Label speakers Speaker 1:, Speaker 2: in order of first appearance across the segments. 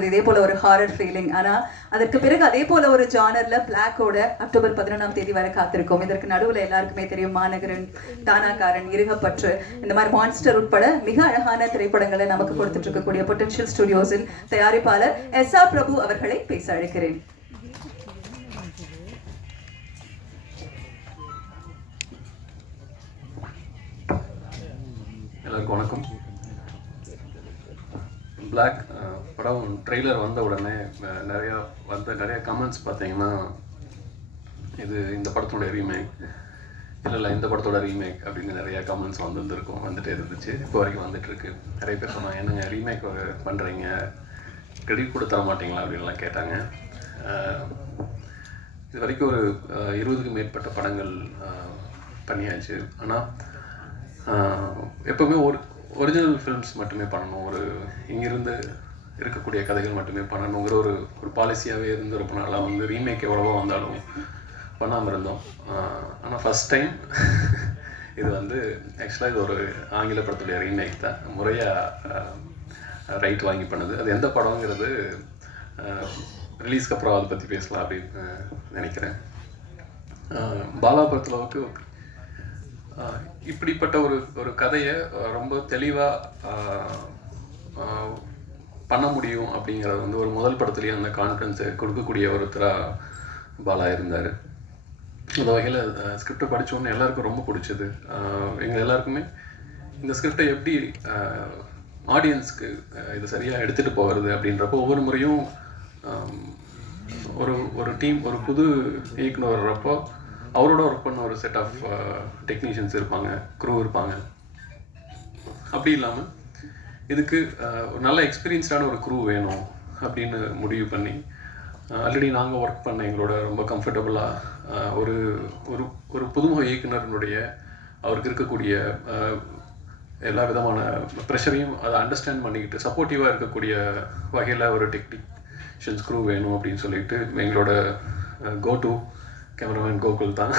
Speaker 1: கொடுத்தது இதே போல ஒரு ஹாரர் ஃபீலிங் ஆனால் அதற்கு பிறகு அதே போல ஒரு ஜானர்ல பிளாக்கோட அக்டோபர் பதினொன்றாம் தேதி வரை காத்திருக்கோம். இதற்கு நடுவில் எல்லாருக்குமே தெரியும் மாநகரன் தானாக்காரன் இருகப்பற்று இந்த மாதிரி மான்ஸ்டர் உட்பட மிக அழகான திரைப்படங்களை நமக்கு கொடுத்துட்டு இருக்கக்கூடிய பொட்டன்ஷியல் ஸ்டுடியோஸின் தயாரிப்பாளர் எஸ் ஆர் பிரபு அவர்களை பேச அழைக்கிறேன்.
Speaker 2: எல்லாருக்கும் வணக்கம். பிளாக் படம் ட்ரெய்லர் வந்த உடனே நிறையா வந்த நிறையா கமெண்ட்ஸ் பார்த்தீங்கன்னா இது இந்த படத்தோட ரீமேக் இல்லை இல்லை இந்த படத்தோட ரீமேக் அப்படின்னு நிறையா கமெண்ட்ஸ் வந்துருந்துருக்கும் வந்துட்டே இருந்துச்சு. இப்போ வரைக்கும் வந்துட்டுருக்கு. நிறைய பேர் சொன்னாங்க என்னங்க ரீமேக் பண்ணுறீங்க கிரெடிட் கூட தர மாட்டீங்களா? அப்படின்லாம் கேட்டாங்க. இது வரைக்கும் ஒரு இருபதுக்கும் மேற்பட்ட படங்கள் பண்ணியாச்சு. ஆனால் எப்போவுமே ஒரு ஒரிஜினல் ஃபிலிம்ஸ் மட்டுமே பண்ணணும். ஒரு இங்கிருந்து இருக்கக்கூடிய கதைகள் மட்டுமே பண்ணணுங்கிற ஒரு ஒரு பாலிசியாகவே இருந்திருப்பனால ரொம்ப வந்து ரீமேக் எவ்வளவோ வந்தாலும் பண்ணாமல் இருந்தோம். ஆனால் ஃபஸ்ட் டைம் இது வந்து ஆக்சுவலாக இது ஒரு ஆங்கில படத்துடைய ரீமேக் தான். முறையாக ரைட் வாங்கி பண்ணது. அது எந்த படங்கிறது ரிலீஸ்க்கு அப்புறம் அதை பற்றி பேசலாம் அப்படின்னு நினைக்கிறேன். பாலாபுரத்தில் பாலா படத்துலவுக்கு இப்படிப்பட்ட ஒரு ஒரு கதையை ரொம்ப தெளிவாக பண்ண முடியும் அப்படிங்கிறது வந்து ஒரு முதல் படத்துலேயே அந்த கான்ஃபிடன்ஸை கொடுக்கக்கூடிய ஒருத்தராக பாலா இருந்தார். அந்த வகையில் ஸ்கிரிப்டை படித்தோன்னு எல்லாருக்கும் ரொம்ப பிடிச்சது. எங்கள் எல்லாருக்குமே இந்த ஸ்கிரிப்டை எப்படி ஆடியன்ஸ்க்கு இது சரியாக எடுத்துகிட்டு போகிறது அப்படின்றப்போ ஒவ்வொரு முறையும் ஒரு ஒரு டீம் ஒரு புது இயக்குனர் வர்றப்போ அவரோட ஒர்க் பண்ண ஒரு செட் ஆஃப் டெக்னீஷியன்ஸ் இருப்பாங்க க்ரூ இருப்பாங்க. அப்படி இல்லாமல் இதுக்கு ஒரு நல்ல எக்ஸ்பீரியன்ஸ்டான ஒரு க்ரூ வேணும் அப்படின்னு முடிவு பண்ணி ஆல்ரெடி நாங்கள் ஒர்க் பண்ண எங்களோட ரொம்ப கம்ஃபர்டபுளாக ஒரு ஒரு ஒரு புதுமுக இயக்குனருடைய அவருக்கு இருக்கக்கூடிய எல்லா விதமான ப்ரெஷரையும் அதை அண்டர்ஸ்டாண்ட் பண்ணிக்கிட்டு சப்போர்ட்டிவாக இருக்கக்கூடிய வகையில் ஒரு டெக்னீஷியன்ஸ் க்ரூ வேணும் அப்படின்னு சொல்லிட்டு எங்களோட கோ டு கேமராமேன் கோகுல் தான்.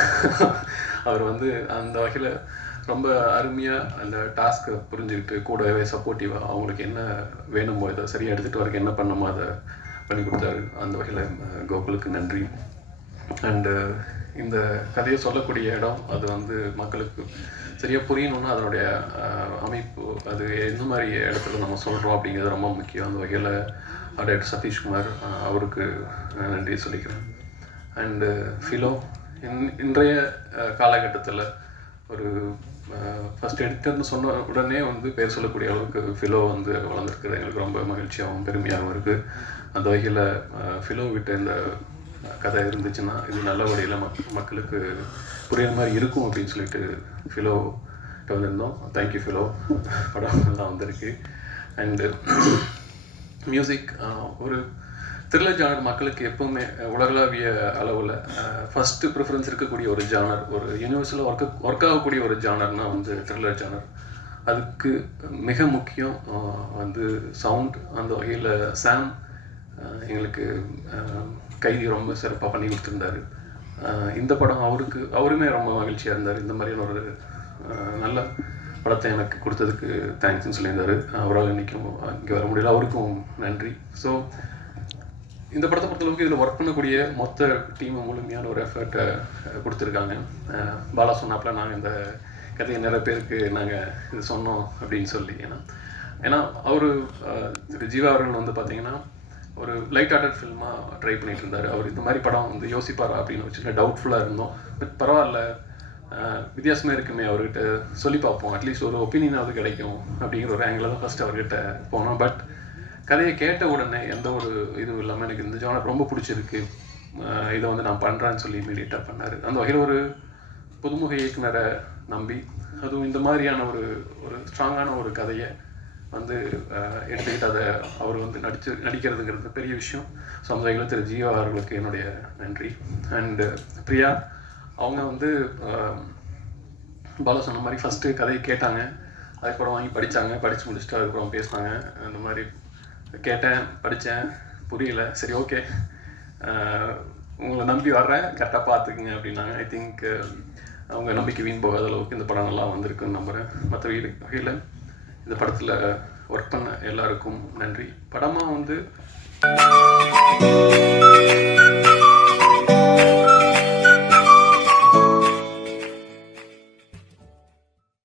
Speaker 2: அவர் வந்து அந்த வகையில் ரொம்ப அருமையாக அந்த டாஸ்க்கை புரிஞ்சுக்கிட்டு கூடவே சப்போர்ட்டிவாக அவங்களுக்கு என்ன வேணுமோ இதை சரியாக எடுத்துகிட்டு வரக்கு என்ன பண்ணமோ அதை பண்ணி கொடுத்தாரு. அந்த வகையில் கோகுலுக்கு நன்றி. அண்டு இந்த கதையை சொல்லக்கூடிய இடம் அது வந்து மக்களுக்கு சரியாக புரியணும்னா அதனுடைய அமைப்பு அது எந்த மாதிரி இடத்துல நம்ம சொல்கிறோம் அப்படிங்கிறது ரொம்ப முக்கியம். அந்த வகையில் டாக்டர் சதீஷ்குமார் அவருக்கு நன்றி சொல்லிக்கிறேன். அண்டு ஃபிலோ இன் இன்றைய காலகட்டத்தில் ஒரு ஃபஸ்ட் எடிட்டர்னு சொன்ன உடனே வந்து பேர் சொல்லக்கூடிய அளவுக்கு ஃபிலோ வந்து வளர்ந்துருக்குது எங்களுக்கு ரொம்ப மகிழ்ச்சியாகவும் பெருமையாகவும் இருக்குது அந்த வகையில் ஃபிலோ விட்ட இந்த கதை இருந்துச்சுன்னா இது நல்ல வழியில் மக் மக்களுக்கு புரியுற மாதிரி இருக்கும் அப்படின்னு சொல்லிட்டு ஃபிலோ வந்திருந்தோம். தேங்க்யூ ஃபிலோ படம் நல்லா வந்திருக்கு. அண்டு மியூசிக் ஒரு த்ரில்லர் ஜானர் மக்களுக்கு எப்பவுமே உலகளாவிய அளவில் ஃபஸ்ட்டு ப்ரிஃபரன்ஸ் இருக்கக்கூடிய ஒரு ஜானர் ஒரு யூனிவர்ஸில் ஒர்க் ஒர்க் ஆகக்கூடிய ஒரு ஜானர்னா வந்து த்ரில்லர் ஜானர் அதுக்கு மிக முக்கியம் வந்து சவுண்ட் அந்த வகையில் சாம் எங்களுக்கு கைதி ரொம்ப சிறப்பாக பண்ணி கொடுத்துருந்தாரு. இந்த படம் அவருக்கு அவருமே ரொம்ப மகிழ்ச்சியாக இருந்தார். இந்த மாதிரியான ஒரு நல்ல படத்தை எனக்கு கொடுத்ததுக்கு தேங்க்ஸ்னு சொல்லியிருந்தாரு. அவரால் இன்றைக்கும் இங்கே வர முடியல. அவருக்கும் நன்றி. ஸோ இந்த படத்தை பொறுத்தளவுக்கு இதில் ஒர்க் பண்ணக்கூடிய மொத்த டீமும் முழுமையான ஒரு எஃபர்ட்டை கொடுத்துருக்காங்க. பாலா சொன்னாப்பில் நாங்கள் இந்த கதையை நிறைய பேருக்கு நாங்கள் இது சொன்னோம் அப்படின்னு சொல்லி. ஏன்னா ஏன்னா அவர் ஜீவா அவர்கள் வந்து பார்த்தீங்கன்னா ஒரு லைட் ஹார்ட்டட் ஃபில்மாக ட்ரை பண்ணிட்டு இருந்தார் அவர் இந்த மாதிரி படம் வந்து யோசிப்பாரா அப்படின்னு ஒரு சின்ன டவுட்ஃபுல்லாக இருந்தோம். பட் பரவாயில்ல. வித்தியாசமே இருக்குமே அவர்கிட்ட சொல்லி பார்ப்போம். அட்லீஸ்ட் ஒரு ஒப்பீனியனாவது கிடைக்கும் அப்படிங்கிற ஒரு ஆங்கிளில் தான் ஃபஸ்ட் அவர்கிட்ட போனோம். பட் கதையை கேட்ட உடனே எந்த ஒரு இதுவும் இல்லாமல் எனக்கு இந்த ஜானர் ரொம்ப பிடிச்சிருக்கு. இதை வந்து நான் பண்ணுறேன்னு சொல்லி இமீடியட்டாக பண்ணார். அந்த வகையில் ஒரு புதுமுக இயக்குனரை நம்பி அதுவும் இந்த மாதிரியான ஒரு ஒரு ஸ்ட்ராங்கான ஒரு கதையை வந்து எடுத்துக்கிட்டு அதை அவர் வந்து நடிச்சு நடிக்கிறதுங்கிறது பெரிய விஷயம். ஸோ அந்த வகையில் திரு ஜீவா அவர்களுக்கு என்னுடைய நன்றி. அண்டு பிரியா அவங்க வந்து பாலா சொன்ன மாதிரி ஃபஸ்ட்டு கதையை கேட்டாங்க. அதுக்கப்புறம் வாங்கி படித்தாங்க படித்து முடிச்சுட்டு அதுக்கப்புறம் பேசினாங்க. அந்த மாதிரி கேட்டேன் படித்தேன் புரியல. சரி ஓகே உங்களை நம்பி வர்றேன். கரெக்டாக பார்த்துக்குங்க அப்படின்னாங்க. ஐ திங்க் அவங்க நம்பிக்கை வீண் போகாத அளவுக்கு இந்த படம் நல்லா வந்திருக்குன்னு நம்புகிறேன் மற்ற வகையில் இந்த படத்தில் ஒர்க் பண்ண எல்லாருக்கும் நன்றி. படமாக வந்து
Speaker 3: Thank